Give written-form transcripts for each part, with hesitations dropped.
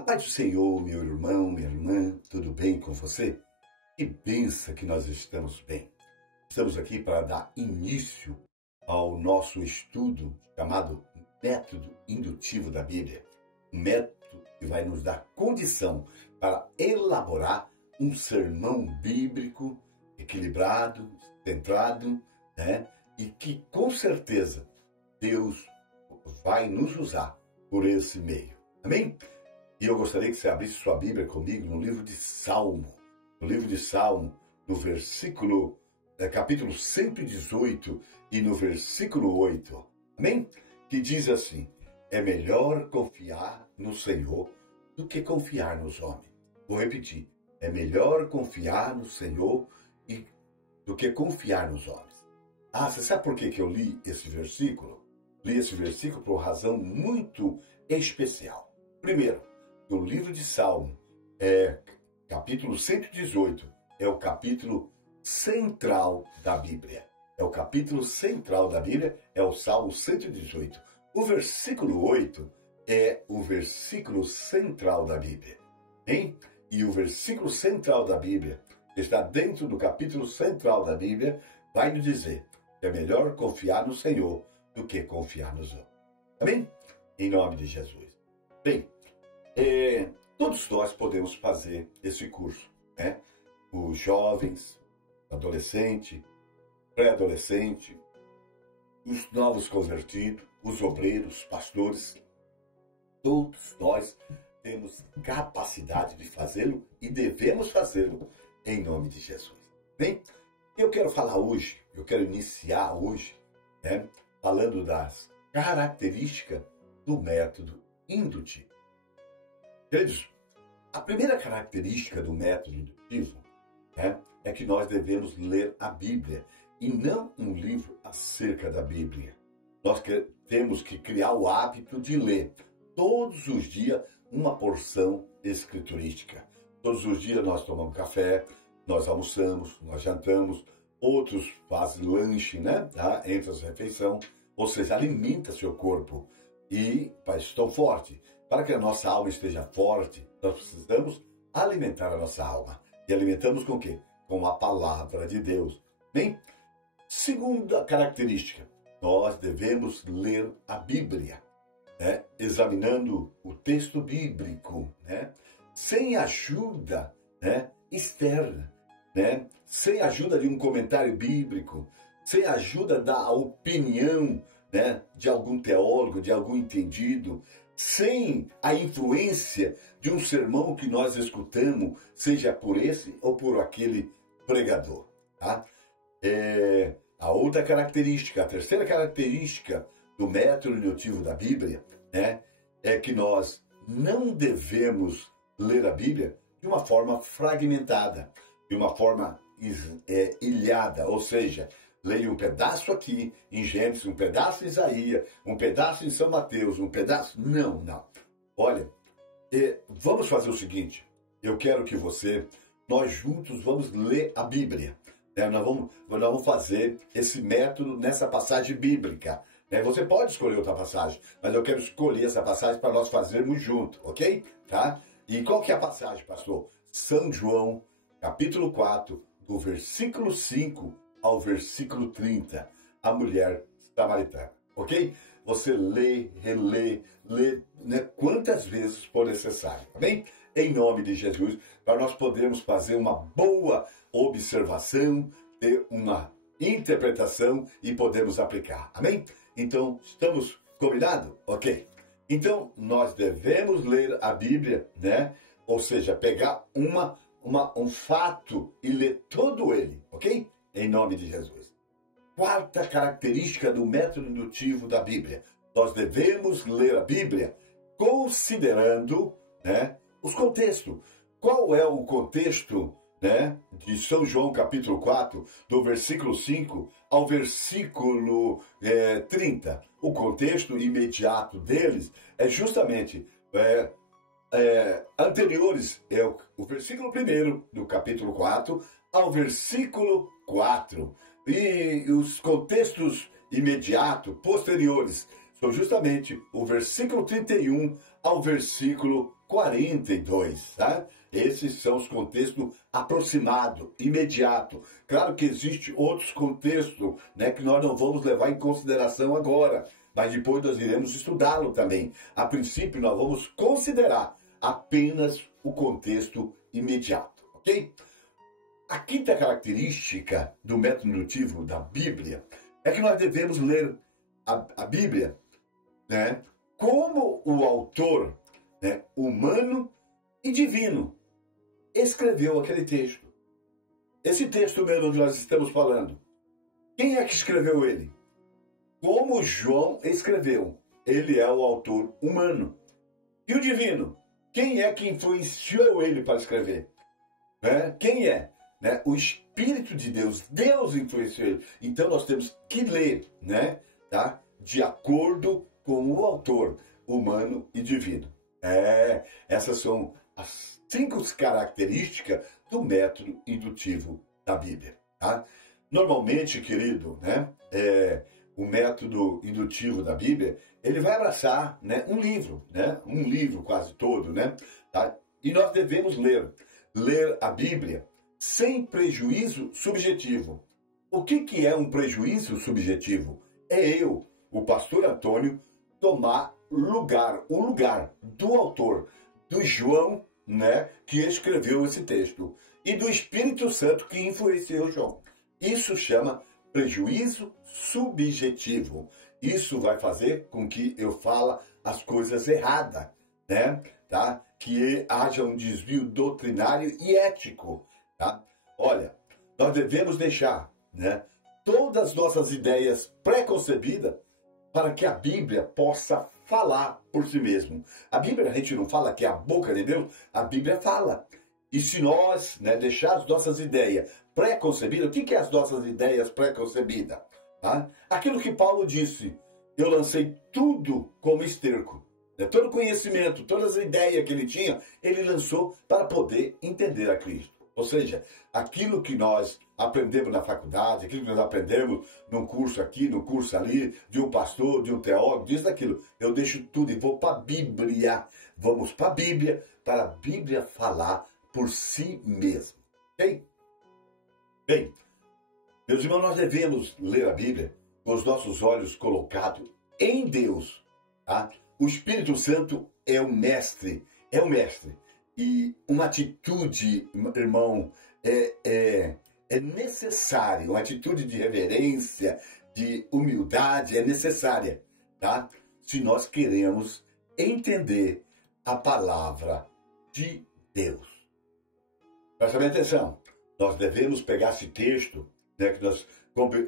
A paz do Senhor, meu irmão, minha irmã, tudo bem com você? Que benção que nós estamos bem. Estamos aqui para dar início ao nosso estudo chamado Método Indutivo da Bíblia. Um método que vai nos dar condição para elaborar um sermão bíblico equilibrado, centrado, e que com certeza Deus vai nos usar por esse meio. Amém? E eu gostaria que você abrisse sua Bíblia comigo no livro de Salmo. No livro de Salmo, no versículo, capítulo 118 e no versículo 8. Amém? Que diz assim: é melhor confiar no Senhor do que confiar nos homens. Vou repetir. É melhor confiar no Senhor do que confiar nos homens. Ah, você sabe por que eu li esse versículo? Li esse versículo por uma razão muito especial. Primeiro, o livro de Salmo, capítulo 118, é o capítulo central da Bíblia. É o capítulo central da Bíblia, é o Salmo 118. O versículo 8 é o versículo central da Bíblia. Hein? E o versículo central da Bíblia, que está dentro do capítulo central da Bíblia, vai nos dizer que é melhor confiar no Senhor do que confiar nos homens. Amém? Em nome de Jesus. Bem, todos nós podemos fazer esse curso, né? Os jovens, adolescente, pré-adolescente, os novos convertidos, os obreiros, pastores, todos nós temos capacidade de fazê-lo e devemos fazê-lo em nome de Jesus. Bem, eu quero falar hoje, eu quero iniciar hoje, falando das características do método indutivo. Queridos, a primeira característica do método indutivo é que nós devemos ler a Bíblia e não um livro acerca da Bíblia. Nós temos que criar o hábito de ler todos os dias uma porção escriturística. Todos os dias nós tomamos café, nós almoçamos, nós jantamos, outros fazem lanche, entre as refeições, ou seja, alimenta seu corpo e para estar forte. Para que a nossa alma esteja forte, nós precisamos alimentar a nossa alma. E alimentamos com o quê? Com a palavra de Deus. Bem, segunda característica, nós devemos ler a Bíblia, examinando o texto bíblico, sem ajuda externa, sem ajuda de um comentário bíblico, sem ajuda da opinião de algum teólogo, de algum entendido, sem a influência de um sermão que nós escutamos, seja por esse ou por aquele pregador. Tá? A outra característica, a terceira característica do método indutivo da Bíblia, é que nós não devemos ler a Bíblia de uma forma fragmentada, de uma forma ilhada, ou seja, leia um pedaço aqui em Gênesis, um pedaço em Isaías, um pedaço em São Mateus, um pedaço... Não. Olha, vamos fazer o seguinte, eu quero que nós juntos vamos ler a Bíblia. Nós vamos fazer esse método nessa passagem bíblica. Você pode escolher outra passagem, mas eu quero escolher essa passagem para nós fazermos junto, ok? Tá? E qual que é a passagem, pastor? São João, capítulo 4, do versículo 5 ao versículo 30, a mulher samaritana, ok? Você lê, relê, lê quantas vezes for necessário, tá bem? Em nome de Jesus, para nós podermos fazer uma boa observação, ter uma interpretação e podermos aplicar, amém? Então, estamos combinados? Ok. Então, nós devemos ler a Bíblia, ou seja, pegar um fato e ler todo ele, ok? Em nome de Jesus. Quarta característica do método indutivo da Bíblia. Nós devemos ler a Bíblia considerando os contextos. Qual é o contexto de São João capítulo 4, do versículo 5 ao versículo 30? O contexto imediato deles é justamente anteriores, é o versículo 1 do capítulo 4 ao versículo 4. E os contextos imediatos, posteriores, são justamente o versículo 31 ao versículo 42, tá? Esses são os contextos aproximado, imediato. Claro que existem outros contextos, né, que nós não vamos levar em consideração agora, mas depois nós iremos estudá-lo também. A princípio, nós vamos considerar apenas o contexto imediato, ok? A quinta característica do método indutivo da Bíblia é que nós devemos ler a Bíblia, né, como o autor, né, humano e divino escreveu aquele texto. Esse texto mesmo que nós estamos falando, quem é que escreveu ele? Como João escreveu, ele é o autor humano. E o divino, quem é que influenciou ele para escrever? Quem é? Né? O Espírito de Deus, Deus influenciou ele. Então nós temos que ler, né? Tá? De acordo com o autor humano e divino. Essas são as 5 características do método indutivo da Bíblia. Tá? Normalmente, querido, né? O método indutivo da Bíblia, ele vai abraçar, né, um livro, né? Um livro quase todo, né? Tá? E nós devemos ler a Bíblia sem prejuízo subjetivo. O que é um prejuízo subjetivo? É eu, o pastor Antônio, tomar o lugar do autor, do João, né, que escreveu esse texto, e do Espírito Santo que influenciou João. Isso chama prejuízo subjetivo. Isso vai fazer com que eu fale as coisas erradas, né? Tá? Que haja um desvio doutrinário e ético. Tá? Olha, nós devemos deixar, né, todas as nossas ideias pré-concebidas para que a Bíblia possa falar por si mesmo. A Bíblia, a gente não fala que é a boca de Deus, a Bíblia fala. E se nós, né, deixar as nossas ideias pré-concebidas, o que é as nossas ideias pré-concebidas? Tá? Aquilo que Paulo disse, eu lancei tudo como esterco. Né? Todo o conhecimento, todas as ideias que ele tinha, ele lançou para poder entender a Cristo. Ou seja, aquilo que nós aprendemos na faculdade, aquilo que nós aprendemos num curso aqui, num curso ali, de um pastor, de um teólogo, disso, daquilo, eu deixo tudo e vou para a Bíblia. Vamos para a Bíblia, para a Bíblia falar por si mesma. Ok? Bem, meus irmãos, nós devemos ler a Bíblia com os nossos olhos colocados em Deus. Tá? O Espírito Santo é o mestre, E uma atitude, irmão, é necessária, uma atitude de reverência, de humildade é necessária, tá? Se nós queremos entender a palavra de Deus. Presta bem atenção, nós devemos pegar esse texto, né, que nós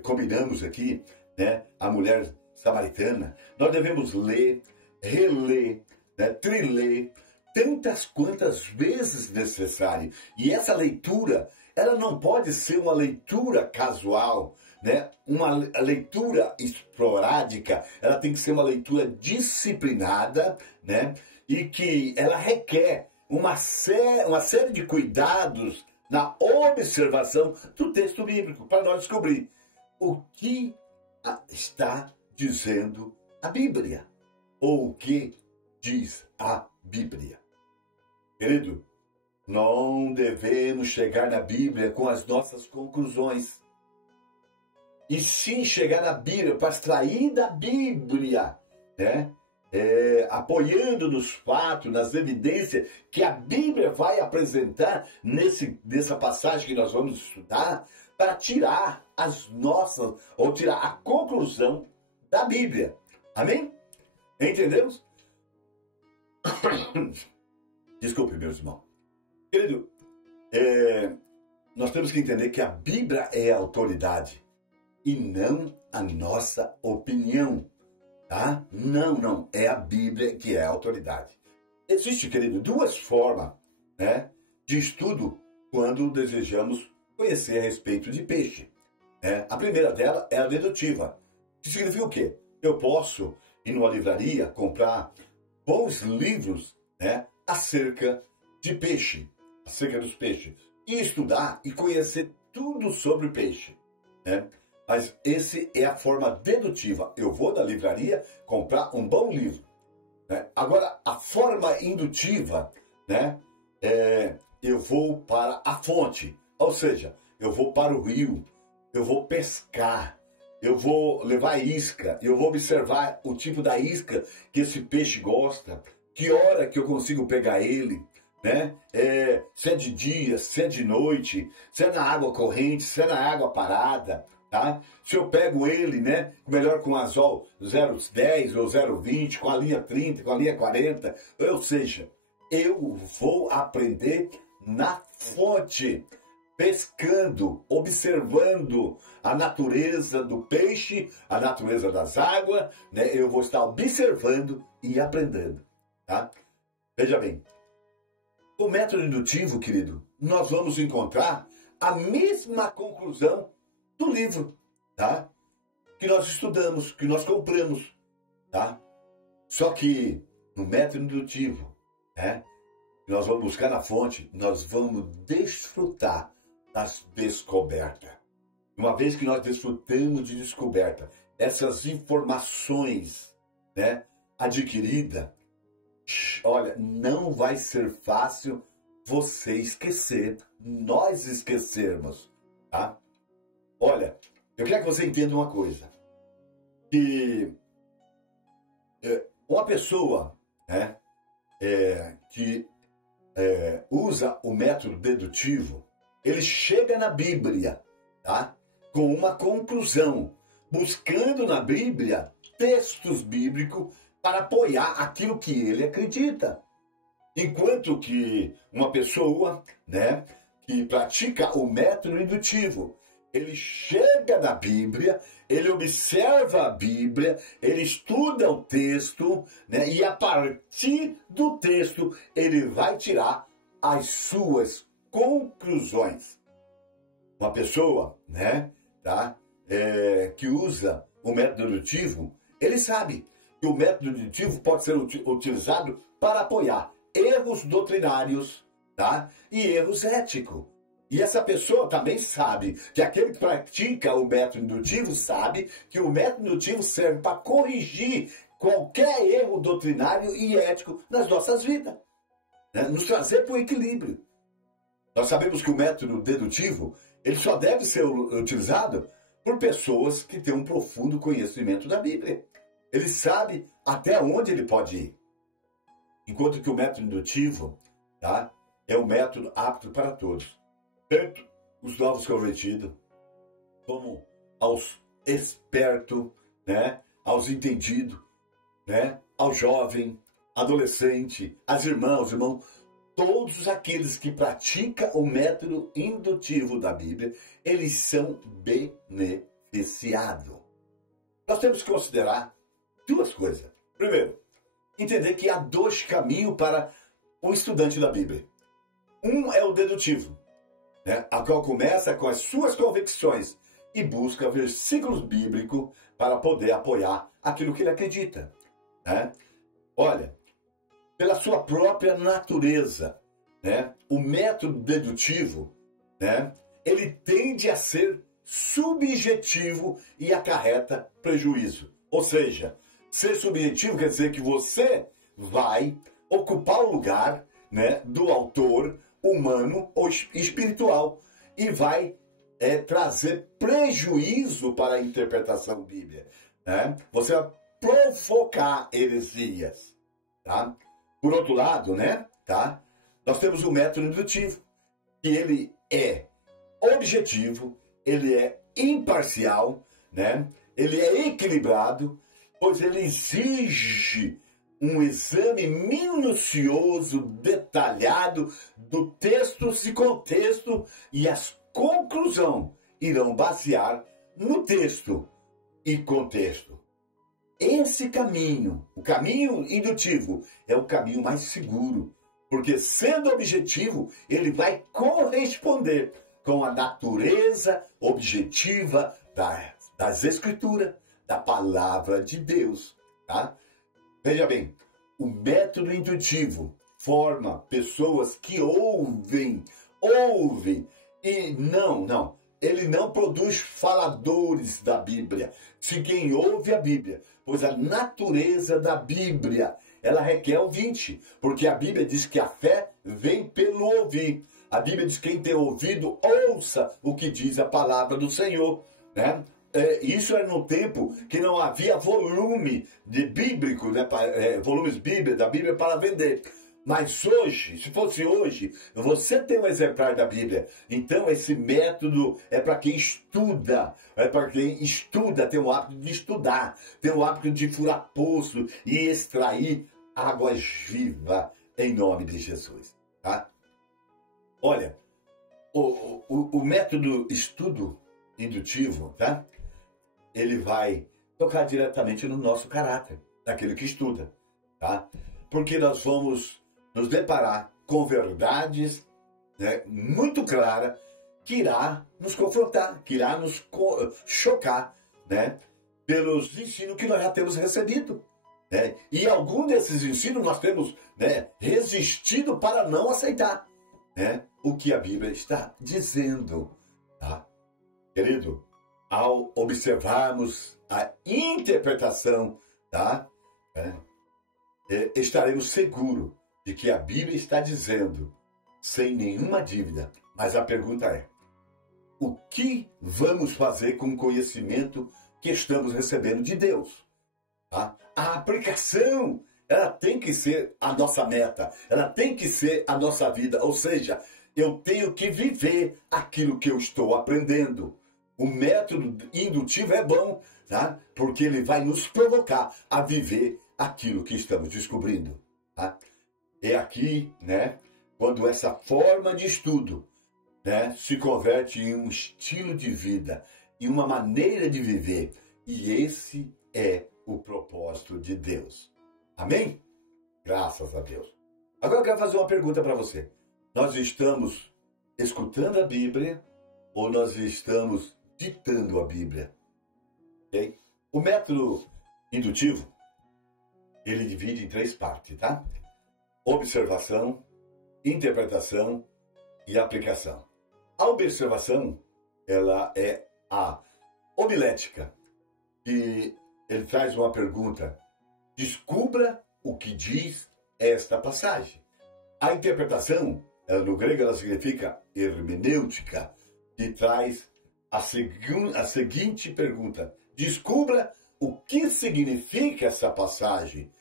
combinamos aqui, né, a mulher samaritana, nós devemos ler, reler, né, triler, tantas quantas vezes necessário. E essa leitura, ela não pode ser uma leitura casual, né? Uma leitura esporádica, ela tem que ser uma leitura disciplinada, né? E que ela requer uma série de cuidados na observação do texto bíblico, para nós descobrir o que está dizendo a Bíblia, ou o que diz a Bíblia. Querido, não devemos chegar na Bíblia com as nossas conclusões. E sim chegar na Bíblia para extrair da Bíblia, né? Apoiando nos fatos, nas evidências que a Bíblia vai apresentar nessa passagem que nós vamos estudar, para tirar tirar a conclusão da Bíblia. Amém? Entendemos? Desculpe, meus irmãos. Querido, nós temos que entender que a Bíblia é a autoridade e não a nossa opinião, tá? Não. É a Bíblia que é a autoridade. Existe, querido, 2 formas, né, de estudo quando desejamos conhecer a respeito de peixe. Né? A primeira dela é a dedutiva, que significa o quê? Eu posso ir numa livraria comprar bons livros, né, acerca de peixe, acerca dos peixes, e estudar e conhecer tudo sobre o peixe. Né? Mas esse é a forma dedutiva. Eu vou na livraria comprar um bom livro, né? Agora, a forma indutiva, né? Eu vou para a fonte, ou seja, eu vou para o rio, eu vou pescar, eu vou levar isca, eu vou observar o tipo da isca que esse peixe gosta, que hora que eu consigo pegar ele, né? Se é de dia, se é de noite, se é na água corrente, se é na água parada, tá? Se eu pego ele, né, melhor com anzol 0,10 ou 0,20, com a linha 30, com a linha 40, ou seja, eu vou aprender na fonte, pescando, observando a natureza do peixe, a natureza das águas, né? Eu vou estar observando e aprendendo, tá? Veja bem, o método indutivo, querido, nós vamos encontrar a mesma conclusão do livro, tá? Que nós estudamos, que nós compramos, tá? Só que no método indutivo, né? Nós vamos buscar na fonte, nós vamos desfrutar das descobertas. Uma vez que nós desfrutamos de descoberta, essas informações, né, adquiridas, olha, não vai ser fácil você esquecer, nós esquecermos, tá? Olha, eu quero que você entenda uma coisa, que uma pessoa, né, que usa o método dedutivo, ele chega na Bíblia, tá? Com uma conclusão, buscando na Bíblia textos bíblicos para apoiar aquilo que ele acredita. Enquanto que uma pessoa, né, que pratica o método indutivo, ele chega na Bíblia, ele observa a Bíblia, ele estuda o texto, né, e a partir do texto ele vai tirar as suas conclusões. Uma pessoa, né, tá, que usa o método dedutivo, ele sabe que o método dedutivo pode ser utilizado para apoiar erros doutrinários, tá, e erros éticos. E essa pessoa também sabe que aquele que pratica o método indutivo sabe que o método indutivo serve para corrigir qualquer erro doutrinário e ético nas nossas vidas, né? Nos trazer para o equilíbrio. Nós sabemos que o método dedutivo ele só deve ser utilizado por pessoas que têm um profundo conhecimento da Bíblia. Ele sabe até onde ele pode ir. Enquanto que o método indutivo, tá, é um método apto para todos. Tanto os novos convertidos, como aos espertos, né, aos entendidos, né, ao jovem, adolescente, as irmãs, os irmãos, todos aqueles que praticam o método indutivo da Bíblia, eles são beneficiados. Nós temos que considerar duas coisas. Primeiro, entender que há dois caminhos para um estudante da Bíblia. Um é o dedutivo, né, a qual começa com as suas convicções e busca versículos bíblicos para poder apoiar aquilo que ele acredita, né? Olha, pela sua própria natureza, né, o método dedutivo, né, ele tende a ser subjetivo e acarreta prejuízo. Ou seja, ser subjetivo quer dizer que você vai ocupar o lugar, né, do autor humano ou espiritual e vai trazer prejuízo para a interpretação bíblica, né? Você vai provocar heresias, tá? Por outro lado, né, tá? Nós temos o método indutivo, que ele é objetivo, ele é imparcial, né? Ele é equilibrado, pois ele exige um exame minucioso, detalhado do texto e contexto, e as conclusões irão basear no texto e contexto. Esse caminho, o caminho indutivo, é o caminho mais seguro, porque sendo objetivo, ele vai corresponder com a natureza objetiva das Escrituras, da Palavra de Deus, tá? Veja bem, o método indutivo forma pessoas que ouvem e ele não produz faladores da Bíblia, se quem ouve a Bíblia, pois a natureza da Bíblia, ela requer ouvinte, porque a Bíblia diz que a fé vem pelo ouvir. A Bíblia diz que quem tem ouvido, ouça o que diz a palavra do Senhor, né? Isso era no tempo que não havia volume de bíblico, né? Volumes da Bíblia para vender. Mas hoje, se fosse hoje, você tem um exemplar da Bíblia. Então esse método é para quem estuda. É para quem estuda, tem o hábito de estudar. Tem o hábito de furar poço e extrair águas vivas em nome de Jesus. Tá? Olha, o método estudo indutivo, tá? Ele vai tocar diretamente no nosso caráter, daquele que estuda. Tá? Porque nós vamos nos deparar com verdades, né, muito claras, que irá nos confrontar, que irá nos chocar, né, pelos ensinos que nós já temos recebido. Né? E algum desses ensinos nós temos, né, resistido para não aceitar, né, o que a Bíblia está dizendo. Tá? Querido, ao observarmos a interpretação, tá, estaremos seguros de que a Bíblia está dizendo, sem nenhuma dívida. Mas a pergunta é, o que vamos fazer com o conhecimento que estamos recebendo de Deus? Tá? A aplicação, ela tem que ser a nossa meta, ela tem que ser a nossa vida. Ou seja, eu tenho que viver aquilo que eu estou aprendendo. O método indutivo é bom, tá? Porque ele vai nos provocar a viver aquilo que estamos descobrindo. Tá? É aqui, né, quando essa forma de estudo, né, se converte em um estilo de vida, em uma maneira de viver. E esse é o propósito de Deus. Amém? Graças a Deus. Agora eu quero fazer uma pergunta para você. Nós estamos escutando a Bíblia ou nós estamos ditando a Bíblia? Okay? O método indutivo, ele divide em 3 partes, tá? Observação, interpretação e aplicação. A observação, ela é a homilética, que ele traz uma pergunta: descubra o que diz esta passagem. A interpretação, no grego, ela significa hermenêutica, que traz a seguinte pergunta: descubra o que significa essa passagem.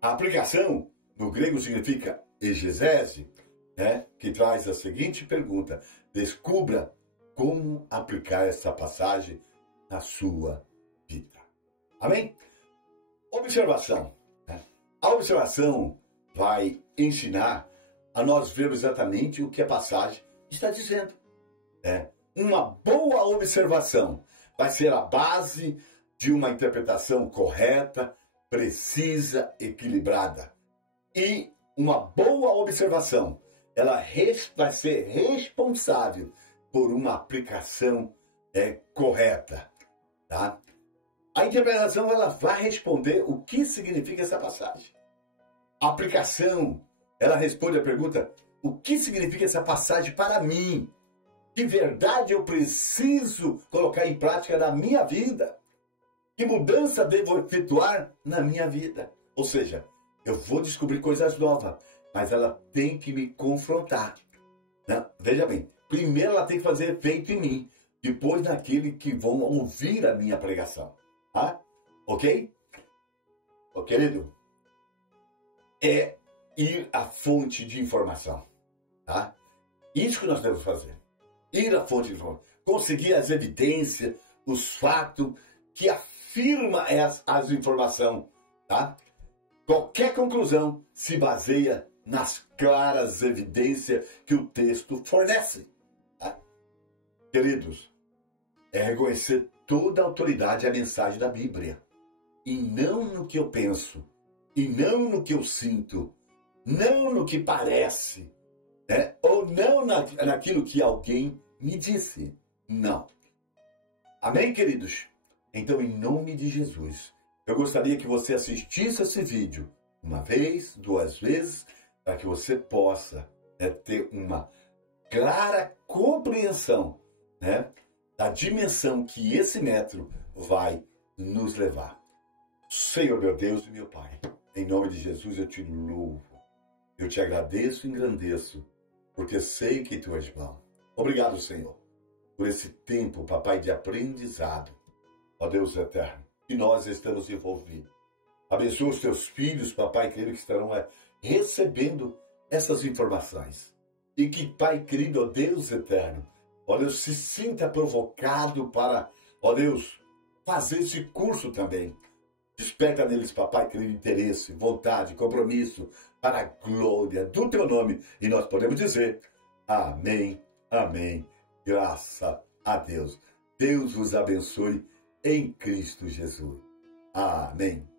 A aplicação, no grego, significa exegese, né? Que traz a seguinte pergunta: descubra como aplicar essa passagem na sua vida. Amém? Observação. Né? A observação vai ensinar a nós vermos exatamente o que a passagem está dizendo. Né? Uma boa observação vai ser a base de uma interpretação correta, precisa, equilibrada. E uma boa observação, ela vai ser responsável por uma aplicação correta. Tá? A interpretação, ela vai responder o que significa essa passagem. A aplicação, ela responde a pergunta: o que significa essa passagem para mim? Que verdade eu preciso colocar em prática na minha vida? Que mudança devo efetuar na minha vida? Ou seja, eu vou descobrir coisas novas, mas ela tem que me confrontar. Né? Veja bem, primeiro ela tem que fazer efeito em mim, depois naquele que vão ouvir a minha pregação. Tá? Ok? Ô, querido, é ir à fonte de informação. Tá? Isso que nós devemos fazer. Ir à fonte de informação. Conseguir as evidências, os fatos que afirmam as informações. Tá? Qualquer conclusão se baseia nas claras evidências que o texto fornece. Tá? Queridos, é reconhecer toda a autoridade à mensagem da Bíblia. E não no que eu penso, e não no que eu sinto, não no que parece, né? Ou não naquilo que alguém me disse. Não. Amém, queridos? Então, em nome de Jesus, eu gostaria que você assistisse esse vídeo uma vez, 2 vezes, para que você possa ter uma clara compreensão, né, da dimensão que esse metro vai nos levar. Senhor, meu Deus e meu Pai, em nome de Jesus eu te louvo, eu te agradeço e engrandeço, porque sei que tu és bom. Obrigado, Senhor, por esse tempo, papai, de aprendizado, ó Deus eterno, que nós estamos envolvidos. Abençoa os teus filhos, papai querido, que estarão recebendo essas informações. E que, Pai querido, ó Deus eterno, ó Deus, se sinta provocado para, ó Deus, fazer esse curso também. Desperta neles, papai querido, interesse, vontade, compromisso, para a glória do teu nome. E nós podemos dizer, amém, amém, graças a Deus. Deus vos abençoe em Cristo Jesus. Amém.